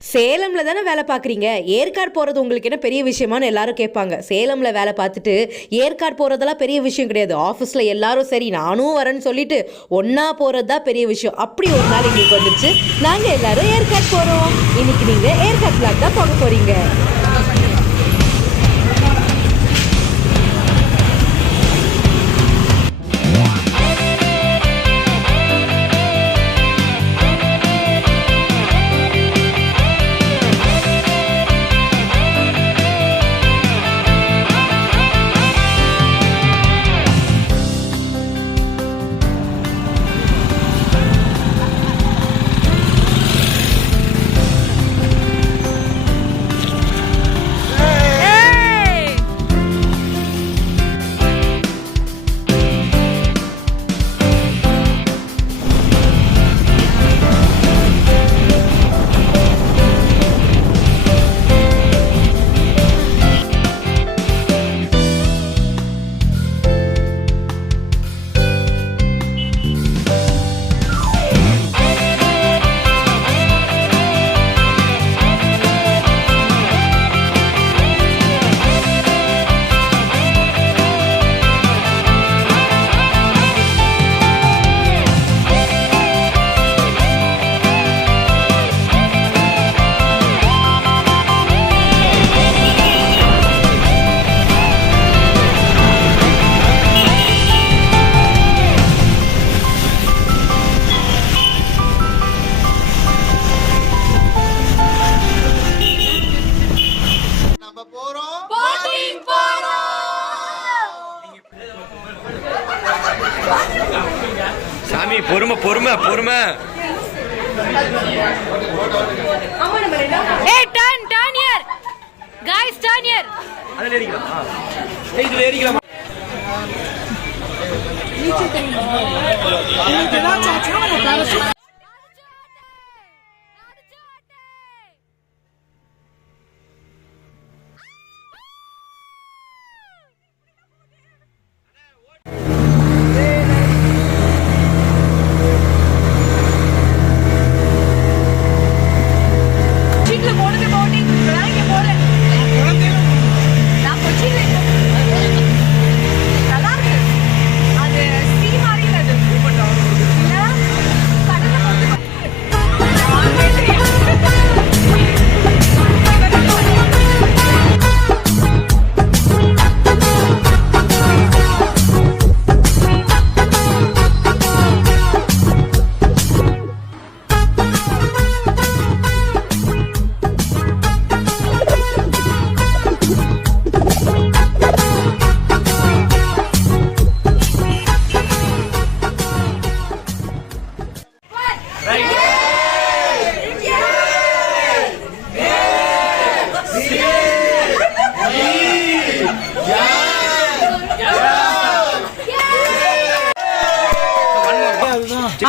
சேலமில் தானே வேலை பார்க்குறீங்க, ஏற்காடு போகிறது உங்களுக்கு என்ன பெரிய விஷயமானு எல்லாரும் கேட்பாங்க. சேலமில் வேலை பார்த்துட்டு ஏற்காடு போகிறதெல்லாம் பெரிய விஷயம் கிடையாது. ஆஃபீஸில் எல்லாரும் சரி நானும் வரேன்னு சொல்லிட்டு ஒன்றா போகிறது தான் பெரிய விஷயம். அப்படி ஒரு நாள் எங்களுக்கு வந்துச்சு. நாங்கள் எல்லாரும் ஏற்காடு போகிறோம். இன்னைக்கு நீங்கள் ஏற்காடு பிளாக் தான் போக போகிறீங்க. சாமி பொறுமை பொறுமை பொறுமை. ஏய் turn turn here guys turn here. அதுல ஏறிக்கலாமா? இதுல ஏறிக்கலாமா? नीचे தெரியுமா? இதெல்லாம் சாச்சா நான் பேரஷூட்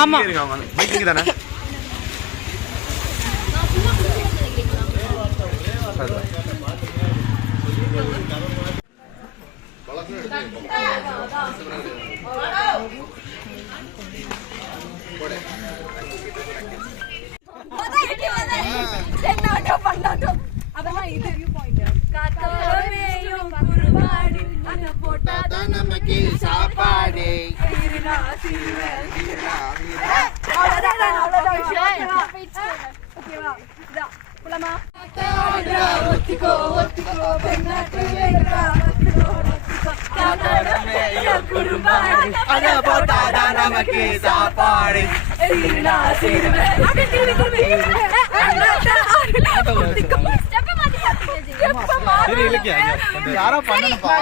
ஆமா பைக்கிங் தானே. யாரோ பண்ணணும்பா.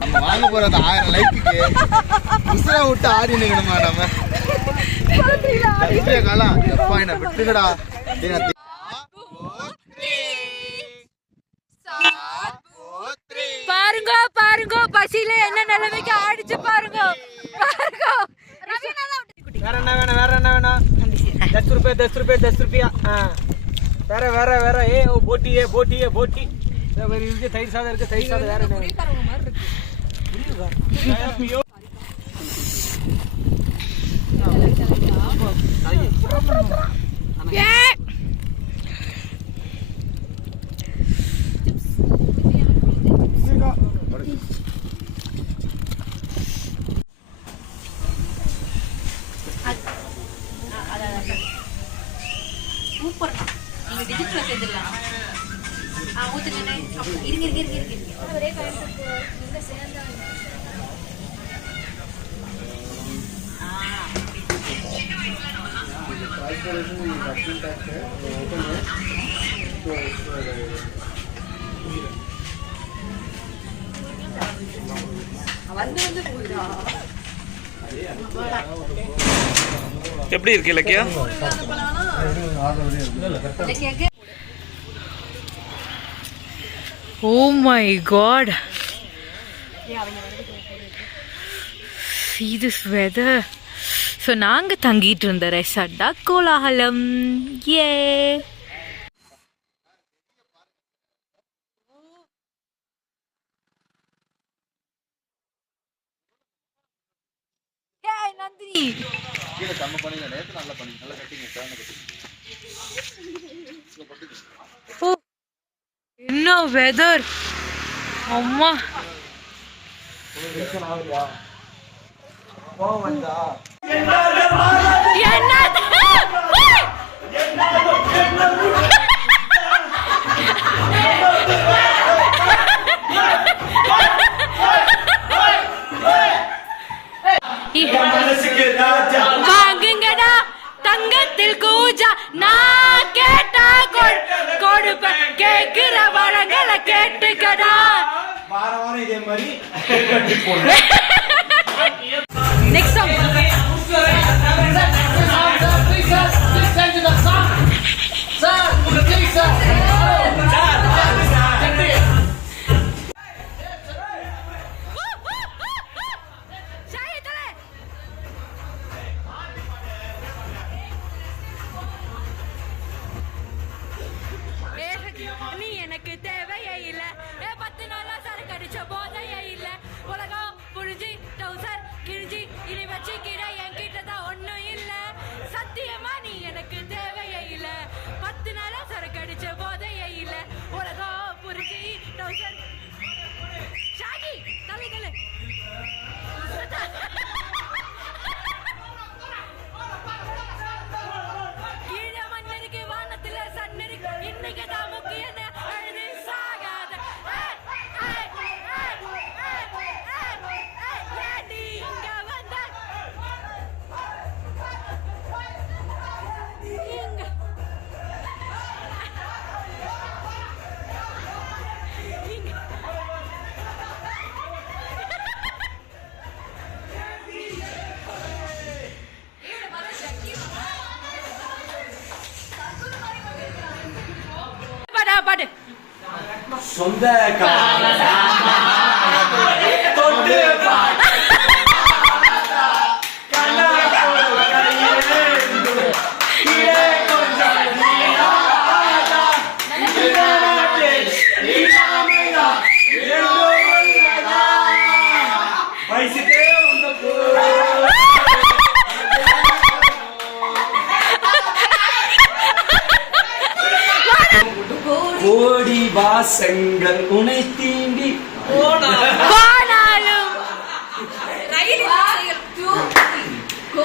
நம்ம வாங்க போறது 1000 லைக்குக்கு உசுரை விட்டு ஆடி நிக்கணுமா நம்ம காலம் எப்பா என்ன விட்டுக்கடா. பாருங்க பாருங்க பசியில என்ன நிலைமைக்கு ஆடிச்சு பாருங்க பாருங்க. வேற என்ன வேணும்? 10 रुपये 10 रुपया. வேற வேற வேற போட்டி போட்டி இருக்கு தயிர் சாதம் இருக்கு தயிர் சாதம் வேற சூப்பர். நீங்க டிஜிட்டல் சேர்ந்துடலாம். ஊத்துங்க. இருங்க. ஒரே கான்செப்ட் இந்த சேர்ந்தா வந்து போகுதா? எப்படி இருக்கு Ilakkiya? Oh my god. See this weather. So நாங்க தங்கிட்டு இருந்த ரெசார்ட் தான் கோலாகலம். ஏ நந்தினி கீழே கம்ம பண்ணிங்க நேத்து நல்லா பண்ணி நல்லா கட்டிங்க என்ன வெதர் அம்மா வாங்குங்கடா தங்கத்தில் கூஜா நான் கேட்டா கொடுப்ப கேக்குற வரங்களை கேட்டுக்கடா நெக்ஸ்ட் சாங் நீ எனக்கு தேவையே இல்ல 10 நாளா சரக்கு அடிச்ச போதையே இல்ல உலகம் புரிஞ்சு டவுசர் கிழிஞ்சி இனி வச்சுக்கிற என்கிட்ட தான் ஒண்ணும் இல்ல சத்தியமா நீ எனக்கு தேவையே இல்ல 10 நாளா சரக்கு அடிச்ச போதையே இல்ல உலகம் புரிஞ்சு டவுசர் ஷாகி தலை கீழ மண்ணருக்கு வானத்துல சன்னருக்கு இன்னைக்கு தான் முக்கியம் அழுது சாகாத இங்க வந்த பாடு சொந்த தொட்டு கோடி வாசங்கள் உனை தீண்டி போனாலும்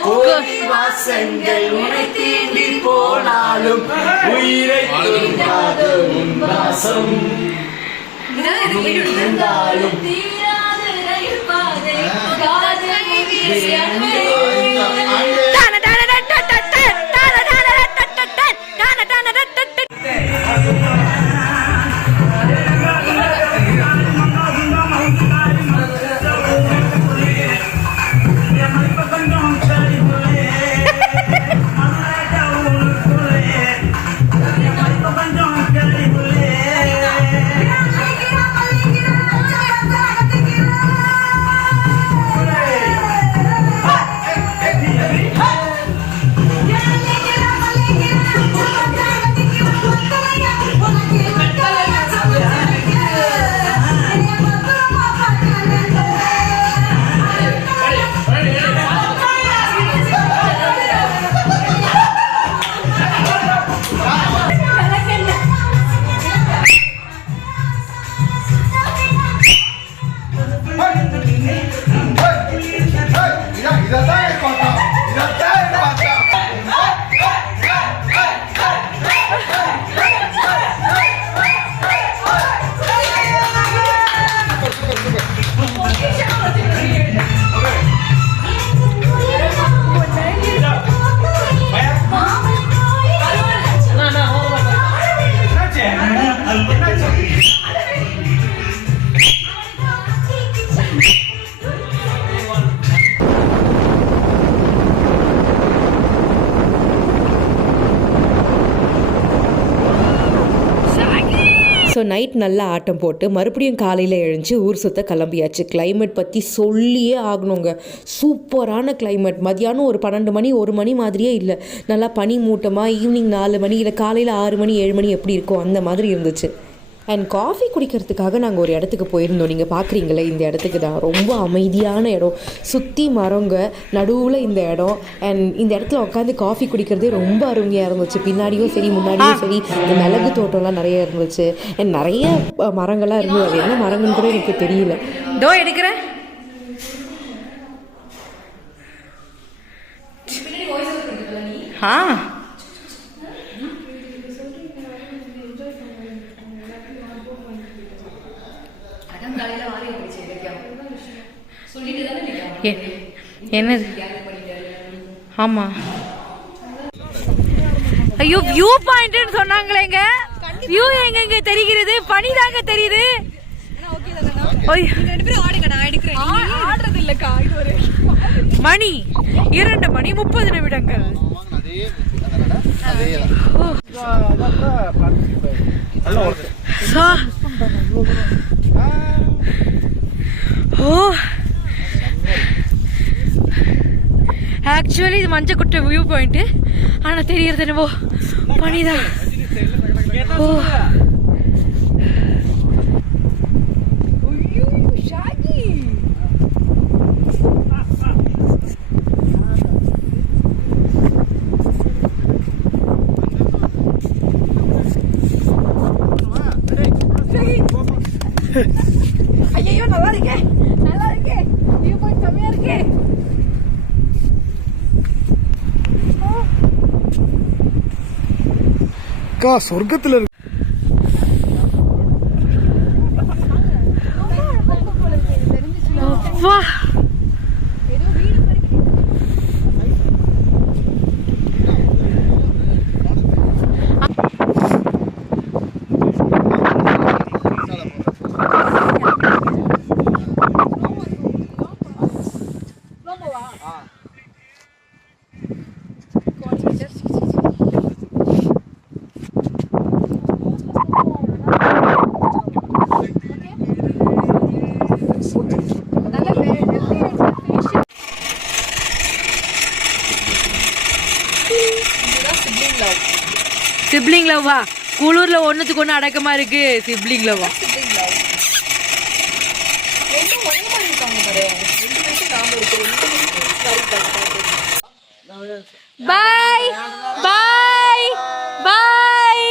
கோடி வாசங்கள் உனை தீண்டி போனாலும் உயிரை தீண்டாத உன் வாசம் இருந்தாலும் ஸோ நைட் நல்லா ஆட்டம் போட்டு மறுபடியும் காலையில் எழுந்துச்சு ஊர் சுற்ற கிளம்பியாச்சு. கிளைமேட் பற்றி சொல்லியே ஆகணுங்க. சூப்பரான கிளைமேட். மதியானம் ஒரு 12 மணி 1 மணி மாதிரியே இல்லை. நல்லா பனி மூட்டமாக ஈவினிங் 4 மணி இல்லை காலையில் 6 மணி 7 மணி எப்படி இருக்கும் அந்த மாதிரி இருந்துச்சு. அண்ட் காஃபி குடிக்கிறதுக்காக நாங்கள் ஒரு இடத்துக்கு போயிருந்தோம். நீங்கள் பார்க்குறீங்களே இந்த இடத்துக்கு தான். ரொம்ப அமைதியான இடம், சுற்றி மரங்க, நடுவில் இந்த இடம். அண்ட் இந்த இடத்துல உட்காந்து காஃபி குடிக்கிறதே ரொம்ப அருமையாக இருந்துச்சு. பின்னாடியும் சரி முன்னாடியும் சரி இந்த மிளகு தோட்டம்லாம் நிறைய இருந்துச்சு. அண்ட் நிறைய மரங்கள்லாம் இருந்தது. அது என்ன மரங்கன்னு கூட எனக்கு தெரியல. தோ எடுக்கிறேன். என்னது? ஆமா. ஐயோ வியூ பாயிண்ட்னு சொன்னாங்களேங்க. வியூ எங்க தெரிகிறது? பனி தாங்க தெரியுது. மணி 2:30 ஆக்சுவலி இது மஞ்சக்குட்டை வியூ பாயிண்ட். ஆனா தெரியறது என்னவோ பனிதான். ஐயோ நல்லா இருக்கே, நல்லா இருக்கே. வியூ பாயிண்ட் செமையா இருக்கே. சொர்க்கத்துல இருக்கு. வா சிப்ளிங் லவ்வா? குளூர்ல ஒண்ணுத்துக்கு ஒண்ணு அடக்கமா இருக்கு. சிப்ளிங் லவ்வா? பாய் பாய் பாய்.